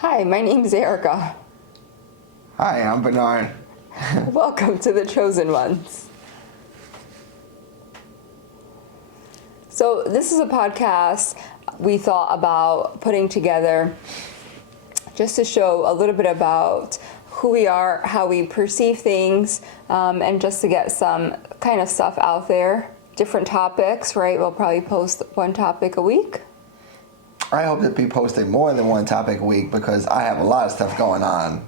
Hi, my name's Erica. Hi, I'm Bernard. Welcome to The Chosen Ones. So this is a podcast we thought about putting together just to show a little bit about who we are, how we perceive things, and just to get some kind of stuff out there. Different topics, right? We'll probably post one topic a week. I hope to be posting more than one topic a week because I have a lot of stuff going on.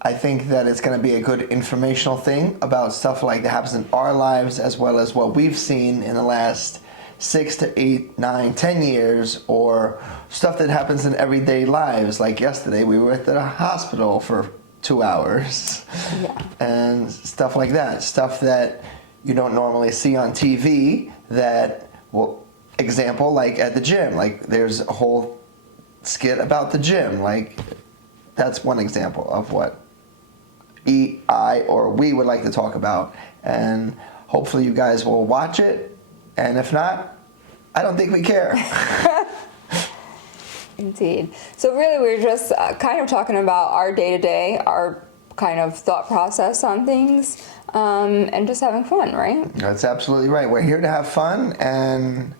I think that it's going to be a good informational thing about stuff like that happens in our lives as well as what we've seen in the last 6 to 8, 9, 10 years, or stuff that happens in everyday lives. Like yesterday, we were at the hospital for 2 hours. Yeah. And stuff like that. Stuff that you don't normally see on TV that, well, example, like at the gym. Like there's a whole skit about the gym. Like that's one example of what I or we would like to talk about. And hopefully you guys will watch it. And if not, I don't think we care. Indeed. So really we're just kind of talking about our day-to-day, our kind of thought process on things, and just having fun, right? That's absolutely right. We're here to have fun, and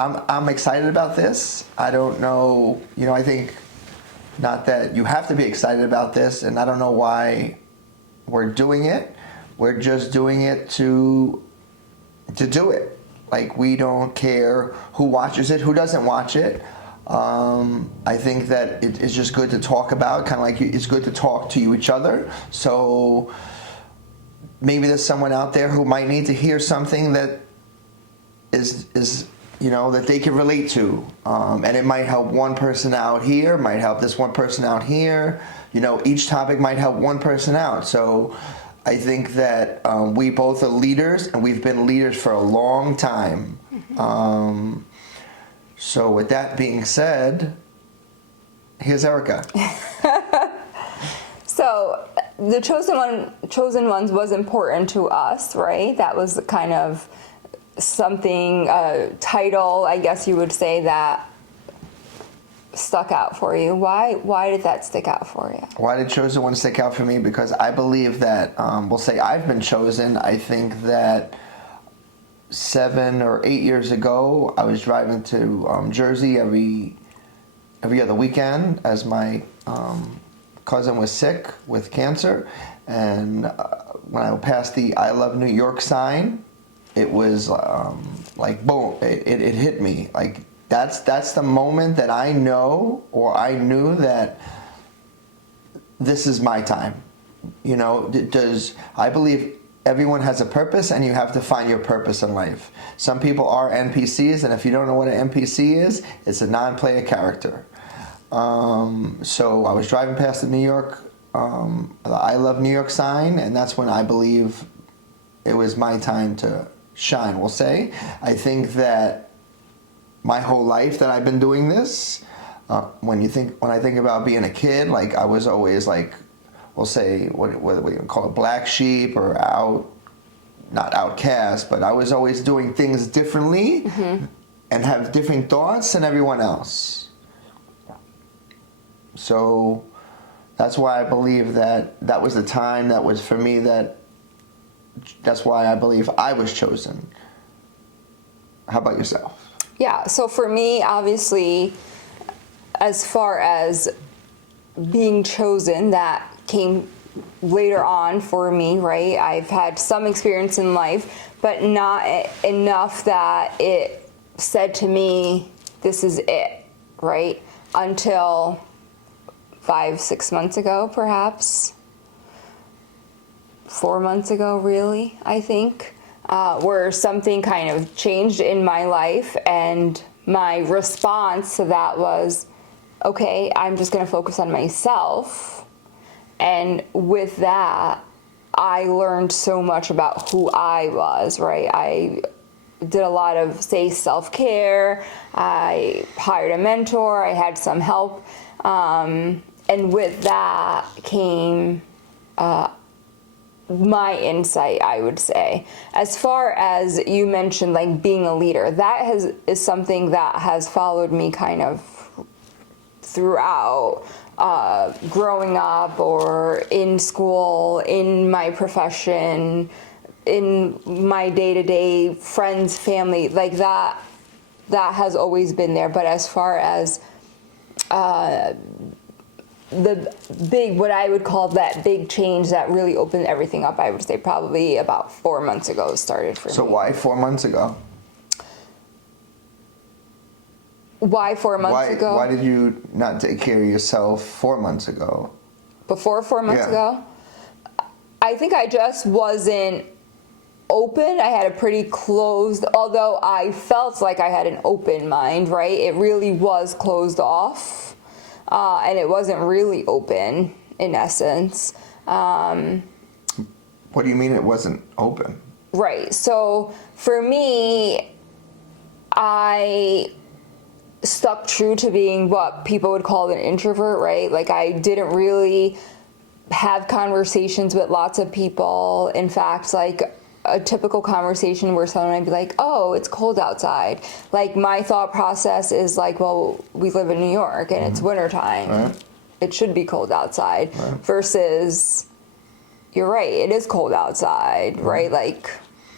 I'm excited about this. I don't know, I think not that you have to be excited about this, and I don't know why we're doing it. We're just doing it to do it. Like, we don't care who watches it, who doesn't watch it. I think that it is just good to talk about, kind of like it's good to talk to each other. So maybe there's someone out there who might need to hear something that is that they can relate to. And it might help one person out here, might help this one person out here. Each topic might help one person out. So I think that we both are leaders, and we've been leaders for a long time. Mm-hmm. So with that being said, here's Erica. So the chosen ones was important to us, right? That was kind of something, title, I guess you would say, that stuck out for you. Why did that stick out for you? Why did Chosen One stick out for me? Because I believe that, we'll say I've been chosen. I think that 7 or 8 years ago, I was driving to Jersey every other weekend as my cousin was sick with cancer. And when I passed the I Love New York sign, it was like boom, it hit me. Like that's the moment that I know, or I knew that this is my time. I believe everyone has a purpose, and you have to find your purpose in life. Some people are NPCs, and if you don't know what an NPC is, it's a non-player character. So I was driving past the New York, the I Love New York sign, and that's when I believe it was my time to shine, we'll say. I think that my whole life that I've been doing this, when I think about being a kid, like I was always like, we'll say, whether we call it black sheep or not outcast, but I was always doing things differently. Mm-hmm. And have different thoughts than everyone else. So that's why I believe that was the time that was for me, that's why I believe I was chosen. How about yourself? Yeah, so for me, obviously, as far as being chosen, that came later on for me, right? I've had some experience in life, but not enough that it said to me, this is it, right? Until 5-6 months ago, perhaps. 4 months ago, really, I think, where something kind of changed in my life, and my response to that was, okay, I'm just going to focus on myself. And with that, I learned so much about who I was, right? I did a lot of, say, self-care. I hired a mentor. I had some help. And with that came my insight, I would say. As far as you mentioned, like being a leader, that is something that has followed me kind of throughout growing up or in school, in my profession, in my day-to-day friends, family, like that has always been there. But as far as the big, what I would call that big change that really opened everything up, I would say probably about 4 months ago started for me. So why 4 months ago? Why 4 months ago? Why did you not take care of yourself 4 months ago? Before 4 months Yeah. ago? I think I just wasn't open. I had a pretty closed, although I felt like I had an open mind, right? It really was closed off. And it wasn't really open, in essence. What do you mean it wasn't open? Right. So for me, I stuck true to being what people would call an introvert, right? Like I didn't really have conversations with lots of people. In fact, like a typical conversation where someone might be like, oh, it's cold outside. Like my thought process is like, well, we live in New York and it's wintertime. Right. It should be cold outside. Right. Versus, you're right, it is cold outside, right? Like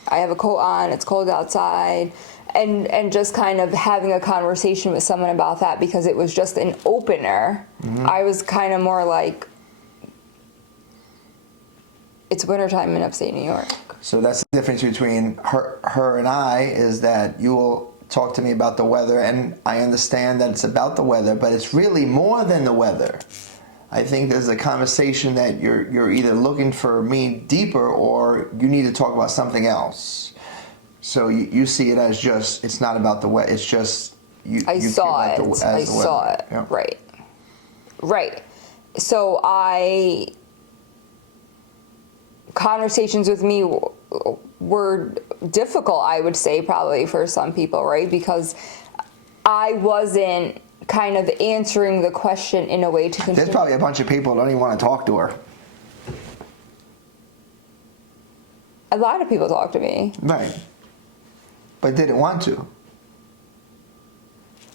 I have a coat on, it's cold outside. And just kind of having a conversation with someone about that because it was just an opener. I was kind of more like, it's wintertime in upstate New York. So that's the difference between her and I, is that you will talk to me about the weather, and I understand that it's about the weather, but it's really more than the weather. I think there's a conversation that you're either looking for me deeper or you need to talk about something else. So you see it as just, it's not about the weather, it's just you saw care it. about I the saw weather. it. Yeah. Right. So conversations with me were difficult, I would say, probably for some people, right? Because I wasn't kind of answering the question in a way to continue. There's probably a bunch of people who don't even want to talk to her. A lot of people talk to me. Right. But didn't want to.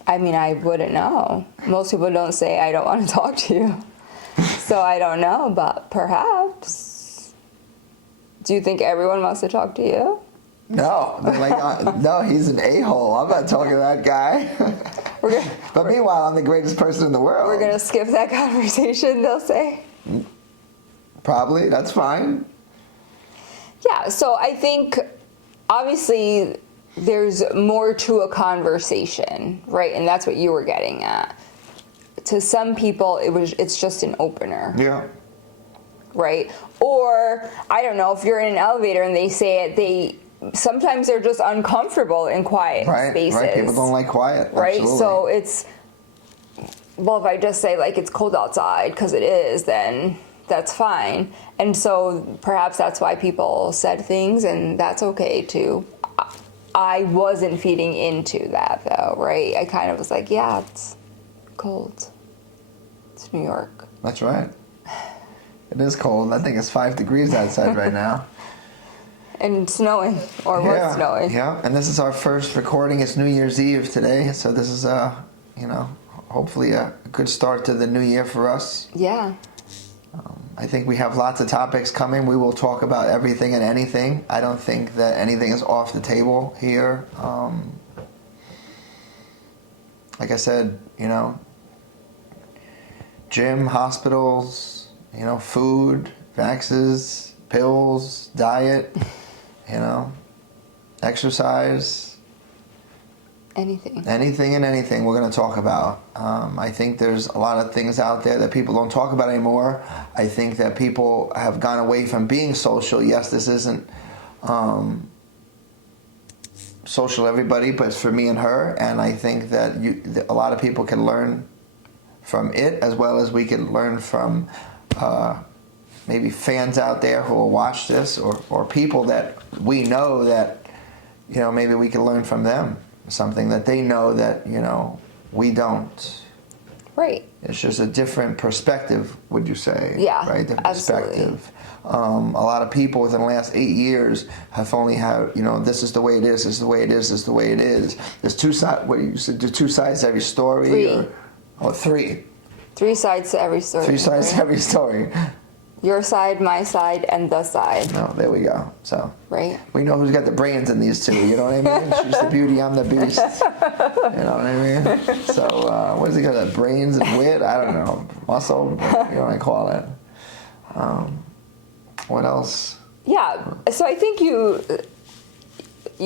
I mean, I wouldn't know. Most people don't say, I don't want to talk to you. So I don't know, but perhaps. Do you think everyone wants to talk to you? No, they're like, no, he's an a-hole. I'm not talking to that guy. But meanwhile, I'm the greatest person in the world. We're going to skip that conversation, they'll say. Probably, that's fine. Yeah, so I think obviously there's more to a conversation, right? And that's what you were getting at. To some people, it's just an opener. Yeah. Right? Or, I don't know, if you're in an elevator and they say it, sometimes they're just uncomfortable in quiet spaces. Right, people don't like quiet. Right? Absolutely. So it's, well, if I just say, like, it's cold outside, because it is, then that's fine. And so perhaps that's why people said things, and that's okay, too. I wasn't feeding into that, though, right? I kind of was like, yeah, it's cold. It's New York. That's right. It is cold. I think it's 5 degrees outside right now. And snowing, or was snowing. Yeah, and this is our first recording. It's New Year's Eve today, so this is, hopefully a good start to the new year for us. Yeah. I think we have lots of topics coming. We will talk about everything and anything. I don't think that anything is off the table here. Like I said, gym, hospitals, food, vaxes, pills, diet, exercise. Anything and anything we're going to talk about. I think there's a lot of things out there that people don't talk about anymore. I think that people have gone away from being social. Yes, this isn't social everybody, but it's for me and her. And I think that a lot of people can learn from it, as well as we can learn from maybe fans out there who will watch this, or people that we know that, maybe we can learn from them. Something that they know that, we don't. Right. It's just a different perspective, would you say? Yeah, Right? Different absolutely. perspective. A lot of people within the last 8 years have only had, this is the way it is, this is the way it is, this is the way it is. There's two sides, what you said, there's two sides to every story? Three. Three. 3 sides to every story. 3 sides to right? every story. Your side, my side, and the side. No, there we go. So Right. we know who's got the brains in these two. You know what I mean? She's the beauty, I'm the beast. You know what I mean? So what does he got? Brains and wit? I don't know. Muscle? You know what I call it? What else? Yeah. So I think you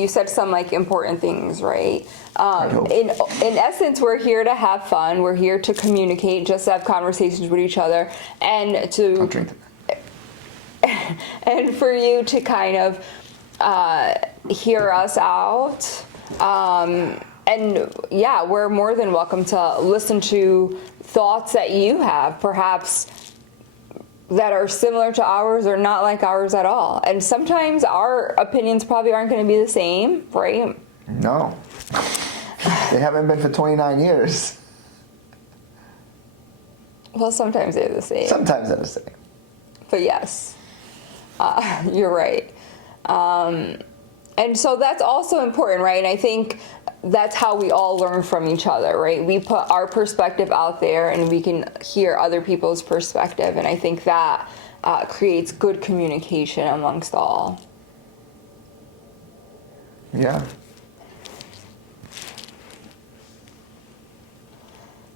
said some like important things, right? hope. In essence, we're here to have fun. We're here to communicate, just have conversations with each other, and I'll to drink it. and for you to kind of hear us out. And yeah, we're more than welcome to listen to thoughts that you have, perhaps that are similar to ours or not like ours at all. And sometimes our opinions probably aren't going to be the same, right? No. They haven't been for 29 years. Well, sometimes they're the same. Sometimes they're the same. But yes, you're right. And so that's also important, right? And I think that's how we all learn from each other, right? We put our perspective out there and we can hear other people's perspective. And I think that creates good communication amongst all. Yeah.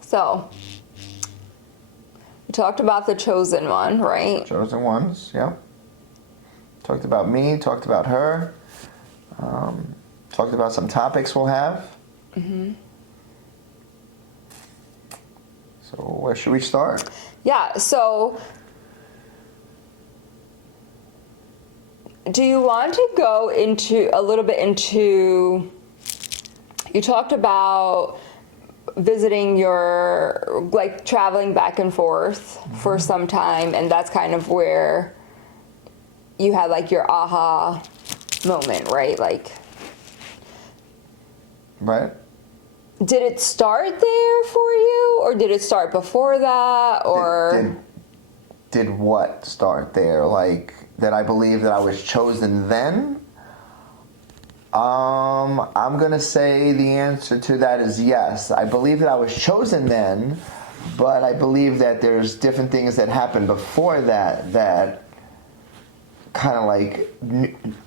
So we talked about the chosen one, right? Chosen ones, yeah. Talked about me, talked about her. Talked about some topics we'll have. Mm-hmm. So where should we start? Yeah, so do you want to go into a little bit into, you talked about visiting your, like traveling back and forth for some time, and that's kind of where you had like your aha moment, right? Like, Right? did it start there for you, or did it start before that, or? Did what start there? Like, that I believe that I was chosen then? I'm gonna say the answer to that is yes. I believe that I was chosen then, but I believe that there's different things that happened before that kind of like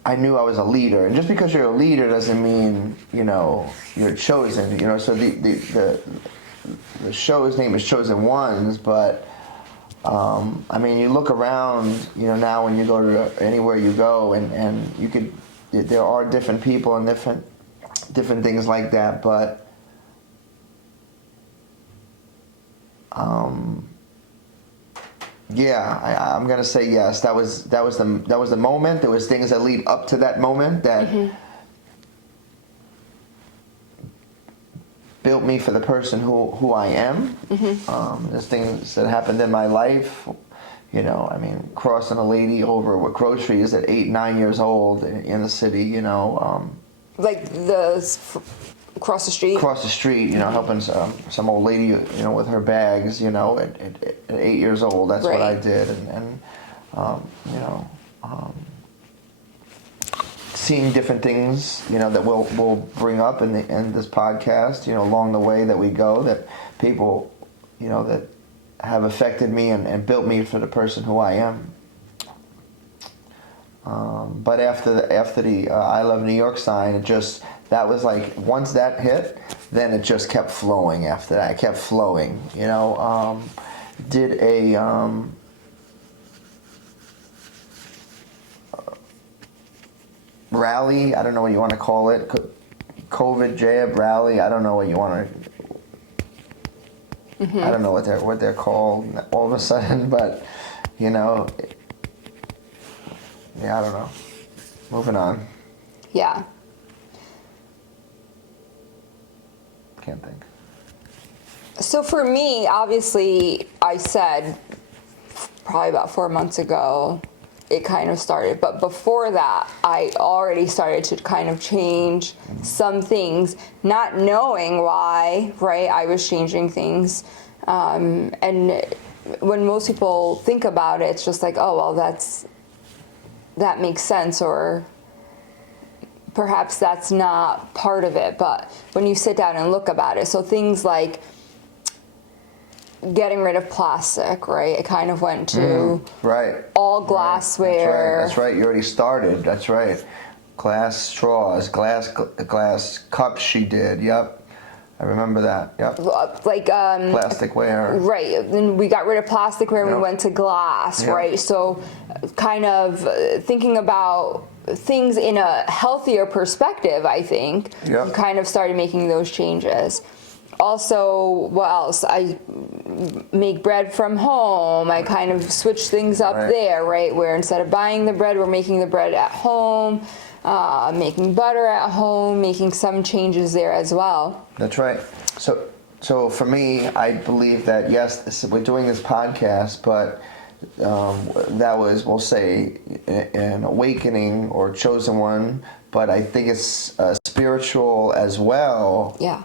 I knew I was a leader. And just because you're a leader doesn't mean you're chosen. So the show's name is Chosen Ones, but I mean, you look around, now when you go to anywhere you go, and you could. There are different people and different things like that, but yeah, I'm gonna say yes. That was the moment. There was things that lead up to that moment that built me for the person who I am. There's things that happened in my life. I mean, crossing a lady over with groceries at 8, 9 years old in the city, Like across the street? Across the street, helping some old lady, with her bags, at 8 years old. That's what I did. And seeing different things, that we'll bring up in this podcast, along the way that we go, that people, that have affected me and built me for the person who I am. But after the I Love New York sign, that was like, once that hit, then it just kept flowing after that. It kept flowing, did a rally, I don't know what you want to call it, COVID jab rally, I don't know what you want to. I don't know what they're called all of a sudden, but yeah, I don't know. Moving on. Yeah. Can't think. So for me, obviously, I said probably about 4 months ago, it kind of started. But before that, I already started to kind of change some things, not knowing why, right? I was changing things. And when most people think about it, it's just like, oh, well, that makes sense, or perhaps that's not part of it. But when you sit down and look about it, so things like getting rid of plastic, right? It kind of went to right. all glassware. That's right. You already started. That's right. Glass straws, glass cups. She did. Yep. I remember that. Yep. Like plasticware. Right. Then we got rid of plasticware and Yep. we went to glass, Yep. right? So kind of thinking about things in a healthier perspective, I think, Yep. you kind of started making those changes. Also, what else? I make bread from home. I kind of switch things up Right. there, right? Where instead of buying the bread, we're making the bread at home, making butter at home, making some changes there as well. That's right. So for me, I believe that yes, we're doing this podcast, but that was, we'll say, an awakening or chosen one. But I think it's spiritual as well. Yeah.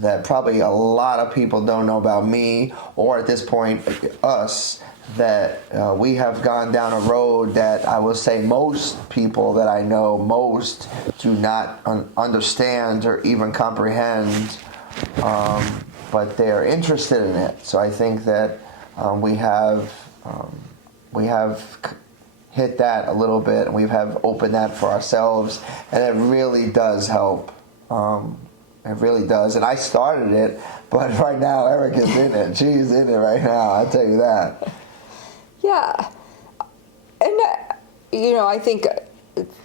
That probably a lot of people don't know about me, or at this point, us. That we have gone down a road that I will say most people that I know most do not understand or even comprehend, but they are interested in it. So I think that we have hit that a little bit, and we have opened that for ourselves, and it really does help. It really does. And I started it, but right now Erica's in it. She's in it right now, I'll tell you that. Yeah. And, I think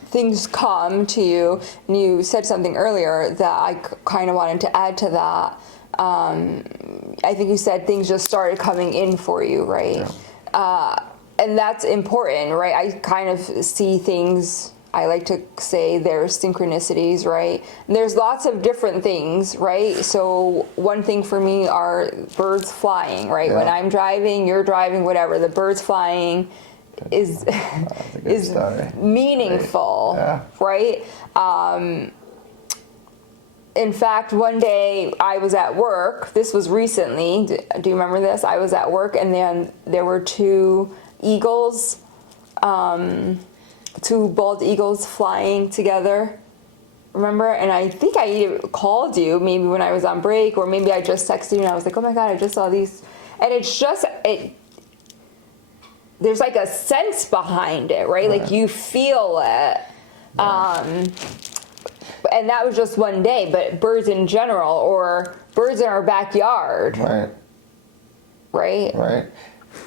things come to you, and you said something earlier that I kind of wanted to add to that. I think you said things just started coming in for you, right? Yeah. And that's important, right? I kind of see things, I like to say there's synchronicities, right? And there's lots of different things, right? So one thing for me are birds flying, right? Yeah. When I'm driving, you're driving, whatever, the birds flying is meaningful, yeah. Right? In fact, one day I was at work, this was recently, do you remember this? I was at work, and then there were two eagles, two bald eagles flying together, remember? And I think I even called you maybe when I was on break, or maybe I just texted you and I was like, oh my God, I just saw these. And it's just, there's like a sense behind it, right? Like you feel it. And that was just one day, but birds in general, or birds in our backyard. Right. Right? Right.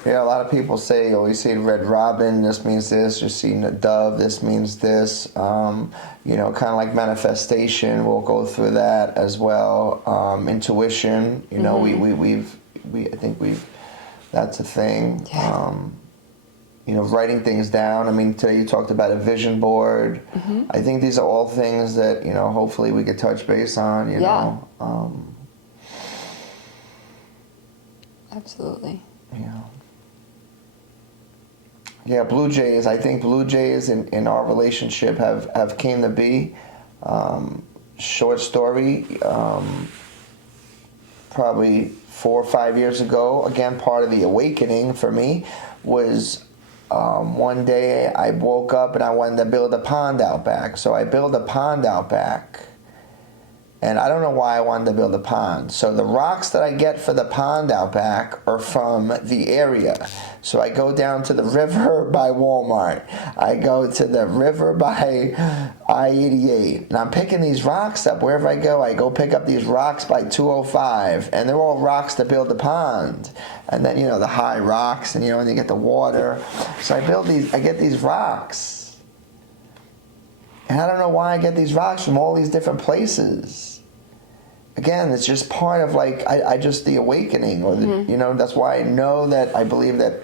Yeah, a lot of people say, oh, you see a red robin, this means this. You're seeing a dove, this means this. Kind of like manifestation, we'll go through that as well. Intuition, mm-hmm. I think that's a thing. Yeah. Writing things down. I mean, today you talked about a vision board. Mm-hmm. I think these are all things that, hopefully we could touch base on, you know. Absolutely. Yeah, Blue Jays. I think Blue Jays in our relationship have came to be. Short story, probably 4 or 5 years ago, again, part of the awakening for me was one day I woke up and I wanted to build a pond out back. So I built a pond out back. And I don't know why I wanted to build a pond. So the rocks that I get for the pond out back are from the area. So I go down to the river by Walmart. I go to the river by I-88. And I'm picking these rocks up wherever I go. I go pick up these rocks by 205. And they're all rocks to build the pond. And then, the high rocks, and, and you get the water. So I get these rocks. And I don't know why I get these rocks from all these different places. Again, it's just part of the awakening, or mm-hmm. That's why I know that I believe that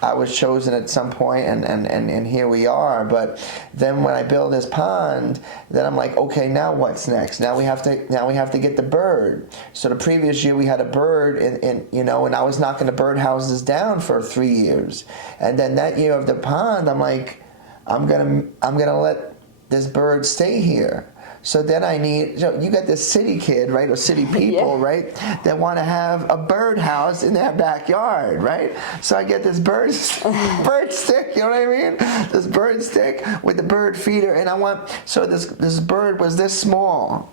I was chosen at some point, and here we are. But then when I build this pond, then I'm like, okay, now what's next? Now we have to get the bird. So the previous year we had a bird, and I was knocking the birdhouses down for 3 years, and then that year of the pond, I'm like, I'm gonna let this bird stay here. So then I need, you got this city kid, right, or city people, Yeah. right, that want to have a birdhouse in their backyard, right? So I get this bird stick, you know what I mean? This bird stick with the bird feeder, and so this bird was this small,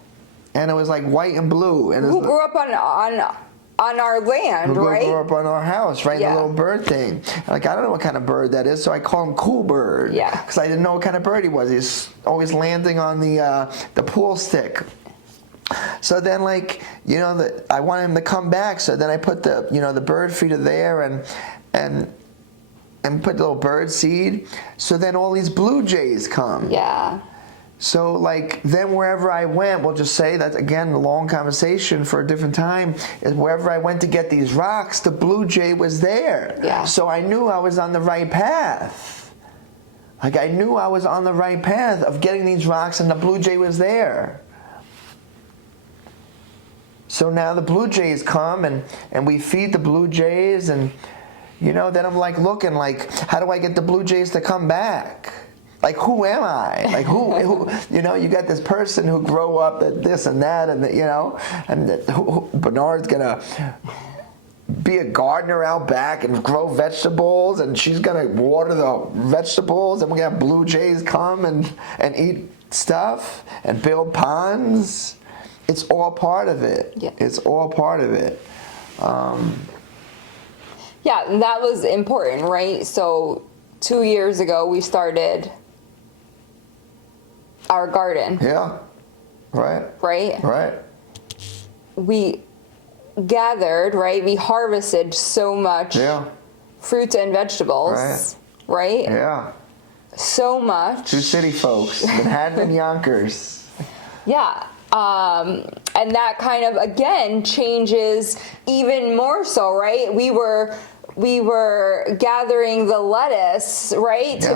and it was like white and blue, and it Who was, grew up on our land, who right? grew up on our house, right? Yeah. The little bird thing. Like, I don't know what kind of bird that is, so I call him Cool Bird. Yeah. Because I didn't know what kind of bird he was. He's always landing on the pool stick. So then, like, I want him to come back. So then I put the bird feeder there and put the little bird seed. So then all these blue jays come. Yeah. So, like, then wherever I went, we'll just say that, again, a long conversation for a different time, is wherever I went to get these rocks, the blue jay was there. Yeah. So I knew I was on the right path. Like, I knew I was on the right path of getting these rocks, and the blue jay was there. So now the blue jays come, and we feed the blue jays, and, then I'm, like, looking, like, how do I get the blue jays to come back? Like, who am I? Like, who you got this person who grew up at this and that, and Bernard's gonna be a gardener out back and grow vegetables, and she's gonna water the vegetables, and we're gonna have blue jays come and eat stuff and build ponds. It's all part of it. Yeah. It's all part of it. Yeah, and that was important, right? So 2 years ago, we started our garden, Yeah. Right. right? Right. We gathered, right? We harvested so much Yeah. fruits and vegetables, right? Yeah. So much. 2 city folks, Manhattan and Yonkers. Yeah. And that kind of, again, changes even more so, right? We were gathering the lettuce, right, Yeah.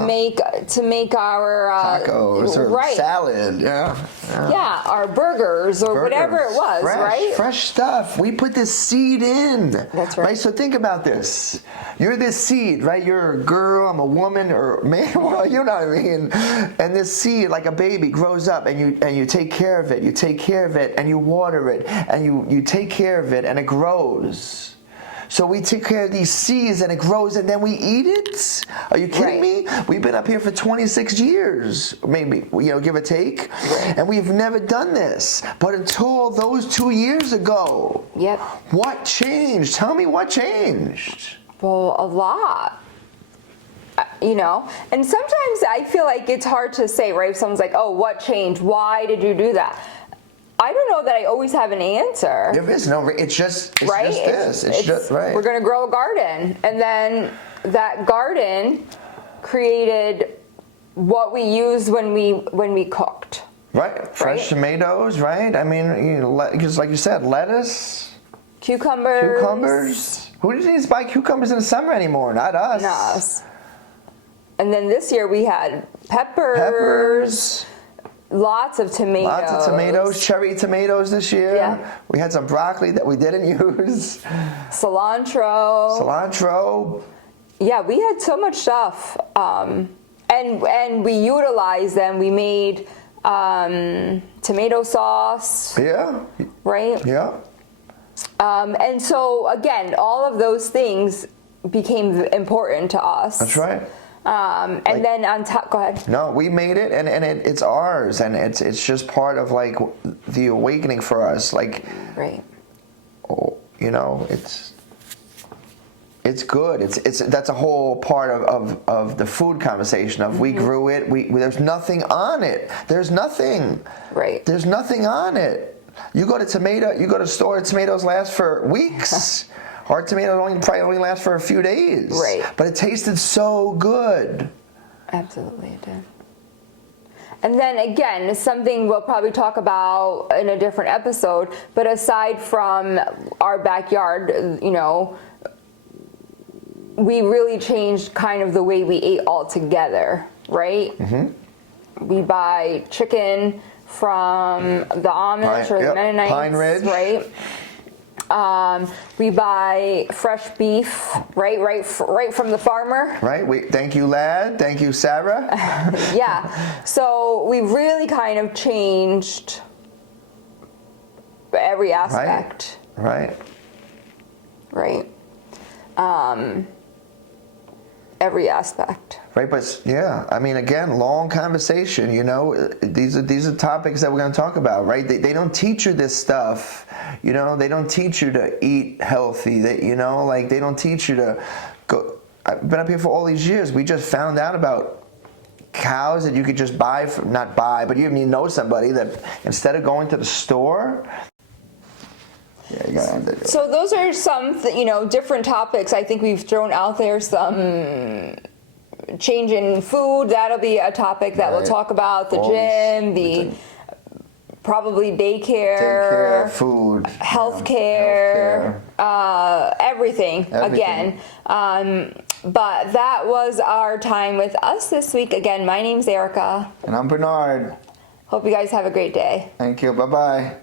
to make our Tacos or right. salad, yeah. Yeah, our burgers or whatever it was, right? Fresh stuff. We put this seed in. That's right. So think about this. You're this seed, right? You're a girl, I'm a woman, or man, well, you know what I mean. And this seed, like a baby, grows up, and you take care of it. You take care of it, and you water it, and you take care of it, and it grows. So we take care of these seeds, and it grows, and then we eat it? Are you kidding me? We've been up here for 26 years, maybe, give or take, and we've never done this. But until those 2 years ago, Yep. what changed? Tell me what changed. Well, a lot. And sometimes I feel like it's hard to say, right? If someone's like, oh, what changed? Why did you do that? I don't know that I always have an answer. There is no, it's just Right? this. It's just, right. We're going to grow a garden. And then that garden created what we used when we cooked. Right. Fresh tomatoes, right? I mean, because like you said, lettuce, Cucumbers. Who needs to buy cucumbers in the summer anymore? Not us. Not us. And then this year we had peppers. Lots of tomatoes. Cherry tomatoes this year. Yeah. We had some broccoli that we didn't use. Cilantro. Yeah, we had so much stuff. And we utilized them. We made tomato sauce. Yeah. Right? Yeah. And so, again, all of those things became important to us. That's right. And then on top, go ahead. No, we made it, and it's ours, and it's just part of like the awakening for us. Like, Right. it's good. That's a whole part of the food conversation. Of we grew it. There's nothing on it. There's nothing. Right. There's nothing on it. You go to store, tomatoes last for weeks. Our tomatoes probably only last for a few days. Right. But it tasted so good. Absolutely, it did. And then again, something we'll probably talk about in a different episode, but aside from our backyard, we really changed kind of the way we ate altogether, right? Mm-hmm. We buy chicken from the Amish or the Mennonites, Pine Ridge. right? We buy fresh beef, right from the farmer. Right. Thank you, lad. Thank you, Sarah. Yeah. So we really kind of changed every aspect. Right. Right. Every aspect. Right, but yeah, I mean, again, long conversation. You know, these are topics that we're going to talk about, right? They don't teach you this stuff. You know, they don't teach you to eat healthy. They don't teach you to go. I've been up here for all these years. We just found out about cows that you could just buy, not buy, but you know somebody that instead of going to the store. Yeah, you gotta end it. So those are some, different topics. I think we've thrown out there some change in food. That'll be a topic that we'll talk about. The gym, probably daycare, food, healthcare, everything again. But that was our time with us this week. Again, my name's Erica. And I'm Bernard. Hope you guys have a great day. Thank you. Bye-bye.